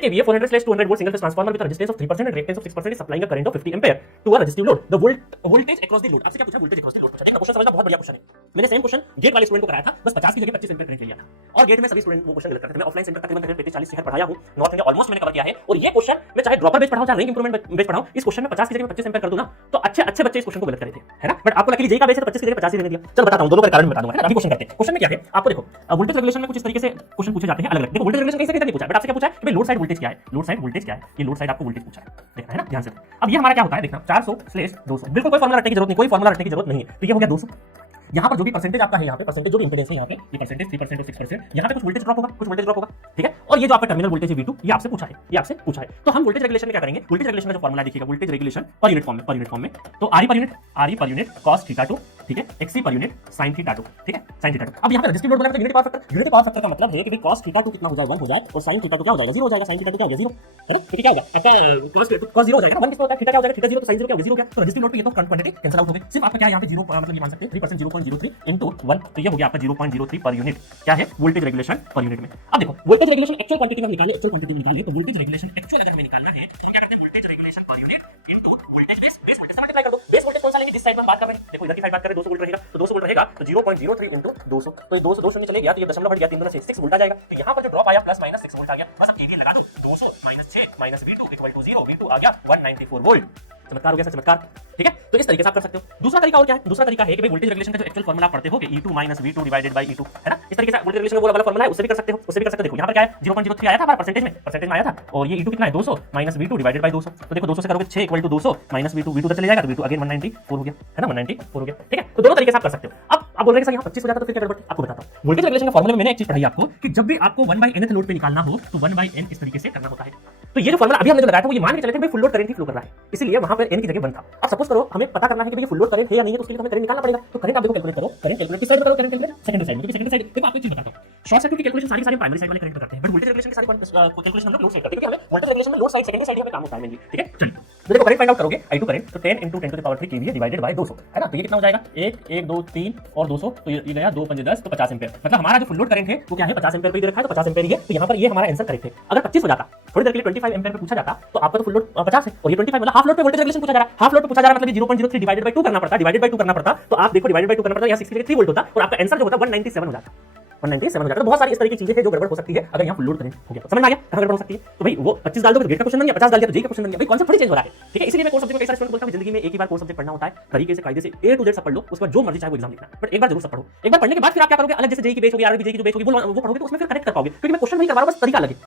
10 kVA 400/200 volt single phase transformer with a resistance of 3% and reactance of 6% is supplying a current of 50 ampere to a resistive load. The voltage across the load. आपसे क्या पूछा? Voltage across the load पूछा। देखना question समझना बहुत बढ़िया question है। मैंने सेम क्वेश्चन गेट वाले स्टूडेंट को कराया था, बस 50 की जगह 25 एम्पीयर करंट ले लिया था और गेट में सभी स्टूडेंट वो क्वेश्चन गलत करते थे। मैं ऑफलाइन सेंटर तकरीबन 35-40 शहर पढ़ाया हूं, नॉर्थ इंडिया ऑलमोस्ट मैंने कवर किया है और ये क्वेश्चन मैं चाहे ड्रॉपर बेच पढ़ाऊं चाहे रैंक इंप्रूवमेंट बेच पढ़ाऊं, इस क्वेश्चन में 50 की जगह 25 एम्पीयर कर दूं ना तो अच्छे अच्छे बच्चे इस क्वेश्चन को गलत करे थे, है ना। बट आपको लकीली जेई का बेस है तो 25 की जगह 50 ही रहने दिया। चलो बताता हूं, दोनों का कारण बता दूंगा, है ना। अभी क्वेश्चन करते हैं। क्वेश्चन में क्या है आपको देखो, वोल्टेज रेगुलेशन में कुछ इस तरीके से क्वेश्चन पूछे जाते हैं अलग-अलग। देखो वोल्टेज रेगुलेशन कैसे नहीं पूछा, बट आपसे क्या पूछा है कि भाई लोड साइड वोल्टेज क्या है, लोड साइड वोल्टेज क्या है, ये लोड साइड आपको वोल्टेज पूछा है, देखना है ना ध्यान से। अब ये हमारा क्या होता है देखना 400/200, बिल्कुल कोई फार्मूला रटने की जरूरत नहीं, कोई फार्मूला रटने की जरूरत नहीं है। तो ये हो गया 200। यहाँ पर जो भी परसेंटेज आपका है, यहाँ पे परसेंटेज जो भी इंपेडेंस है, यहाँ पे ये परसेंटेज 3% और 6%, यहाँ पे कुछ वोल्टेज ड्रॉप होगा, कुछ वोल्टेज ड्रॉप होगा, ठीक है। और ये जो आपका टर्मिनल वोल्टेज है V2, ये आपसे पूछा है, ये आपसे पूछा है। तो हम वोल्टेज रेगुलेशन में क्या करेंगे, वोल्टेज रेगुलेशन का जो फार्मूला देखिएगा, voltage regulation per unit form में, तो RE पर यूनिट cos θ2, ठीक है, XC पर यूनिट sin θ2, ठीक है, sin θ2। अब यहाँ पे रेजिस्टिव लोड बनाया तो यूनिटी पावर फैक्टर का मतलब है कि भाई cos θ2 कितना हो जाए 1 हो जाए और sin θ2 क्या हो जाएगा 0 हो जाएगा, sin θ2 क्या हो जाएगा 0, है ना। ठीक है, क्या होगा आपका cos 0 हो जाएगा ना, 1 कितना होता है, थीटा क्या हो जाएगा, थीटा 0 तो sin 0 क्या हो जाएगा 0 क्या। तो रेजिस्टिव लोड पे ये तो क्वांटिटी कैंसिल आउट हो गई, सिर्फ आपका क्या यहाँ पे 0 मतलब ये मान सकते हैं 3% 0.03 into 1, तो ये हो गया आपका 0.03 पर यूनिट क्या है वोल्टेज रेगुलेशन पर यूनिट में। अब देखो वोल्टेज रेगुलेशन एक्चुअल क्वांटिटी में निकाले, एक्चुअल क्वांटिटी में निकाले तो वोल्टेज रेगुलेशन एक्चुअल अगर हमें निकालना है तो क्या करते हैं, voltage regulation per unit into voltage base voltage से मल्टीप्लाई कर दो। बेस वोल्टेज कौन सा लेंगे, जिस साइड में हम बात कर रहे हैं, देखो इधर की साइड बात कर रहे हैं 200 वोल्ट रहेगा तो 200 वोल्ट रहेगा तो 0.03 into 200, तो ये 200 200 में चले गया तो ये दशमलव हट गया, 3 से 6 वोल्ट आ जाएगा। तो यहाँ पर जो ड्रॉप आया प्लस माइनस 6 वोल्ट आ गया, बस अब केवीएल लगा दो, 200 - 6 - V2 = 0, V2 आ गया 194 वोल्ट। चमत्कार हो गया, चमत्कार, ठीक है। तो इस तरीके से आप कर सकते हो। दूसरा तरीका और क्या है, दूसरा तरीका है कि भाई वोल्टेज रेगुलेशन का जो एक्चुअल फार्मूला पढ़ते हो कि E2 - V2 divided by E2, है ना। इस तरीके से वोल्टेज रेगुलेशन का वो वाला फार्मूला है, उससे भी कर सकते हो, उससे भी कर सकते हो। देखो यहाँ पर क्या है 0.03 आया था हमारा परसेंटेज में आया था और ये E2 कितना है 200 - V2 डिवाइडेड बाय 200, तो देखो 200 से करोगे 6 = 200 - V2, V2 तो चले जाएगा तो V2 अगेन 194 हो गया, है ना, 194 हो गया, ठीक है। तो दोनों तरीके से आप कर सकते हो। अब आप बोल रहे हैं सर यहाँ 25 हो जाता तो फिर क्या गड़बड़, आपको बताता हूँ। वोल्टेज रेगुलेशन का फार्मूला में मैंने एक चीज पढ़ाई आपको कि जब भी आपको 1/nth लोड पे निकालना हो तो 1/n इस तरीके से करना होता है। तो ये जो फार्मूला अभी हमने जो लगाया था वो ये मान के चले थे भाई फुल लोड करंट ही फ्लो कर रहा है, इसलिए वहां पर n की जगह 1 था। अब सपोज करो हमें पता करना है कि भाई ये फुल लोड करंट है या नहीं है, तो उसके लिए हमें करंट निकालना पड़ेगा। तो करंट आप देखो कैलकुलेट करो, करंट कैलकुलेट किस साइड में करो, करंट कैलकुलेट सेकेंडरी साइड में, क्योंकि सेकेंडरी साइड देखो आपको एक चीज बताता हूं, शॉर्ट सर्किट की कैलकुलेशन सारी प्राइमरी साइड वाले करंट पे करते हैं, बट वोल्टेज रेगुलेशन की सारी कैलकुलेशन हम लोग लोड साइड करते हैं, क्योंकि हमें वोल्टेज रेगुलेशन में लोड साइड सेकेंडरी साइड ही हमें काम होता है मेनली, ठीक है। चलिए तो देखो करंट फाइंड आउट करोगे I2 करंट तो 10 × 10⁻³ kVA डिवाइडेड बाय 200, है ना। तो ये कितना हो जाएगा 1 1 2 3 और 200, तो ये गया 2 5 10 तो 50 एम्पीयर। मतलब हमारा जो फुल लोड करंट है वो क्या है 50 एम्पीयर पे ही रखा है, तो 50 एम्पीयर ही है। तो यहाँ पर ये हमारा आंसर करेक्ट है। अगर 25 हो जाता, थोड़ी देर के लिए 25 एम्पीयर पे पूछा जाता तो आपका तो फुल लोड 50 है और ये 25 मतलब हाफ लोड पे वोल्टेज रेगुलेशन पूछा जा रहा है। हाफ लोड पे पूछा जा रहा है मतलब 0.03 डिवाइडेड बाय 2 करना पड़ता, तो आप देखो डिवाइडेड बाय 2 करना पड़ता, यहाँ 6 3 वोल्ट होता और आपका आंसर जो होता 197 हो जाता, 197 हो जाता। तो बहुत सारी इस तरीके की चीजें हैं जो गड़बड़ हो सकती है अगर यहाँ फुल लोड करंट हो गया। समझ में आ गया कहाँ गड़बड़ हो सकती है। तो भाई वो 25 डाल दो तो गेट का क्वेश्चन बन गया, 50 डाल दिया तो जेई का क्वेश्चन बन गया। भाई कॉन्सेप्ट थोड़ी चेंज हो रहा है, ठीक है। इसलिए मैं कोर्स सब्जेक्ट में कई सारे स्टूडेंट बोलता हूं जिंदगी में एक ही बार कोर्स सब्जेक्ट पढ़ना होता है, तरीके से कायदे से A to Z सब पढ़ लो, उसके बाद जो मर्जी चाहे वो एग्जाम लिखना, बट एक बार जरूर सब पढ़ो। एक बार पढ़ने के बाद फिर आप क्या करोगे, अलग जैसे जेई की बेस होगी, आरआरबी जेई की जो बेस होगी वो पढ़ोगे तो उसमें फिर करेक्ट कर पाओगे, क्योंकि मैं क्वेश्चन वही करवा रहा हूं, बस तरीका अलग है।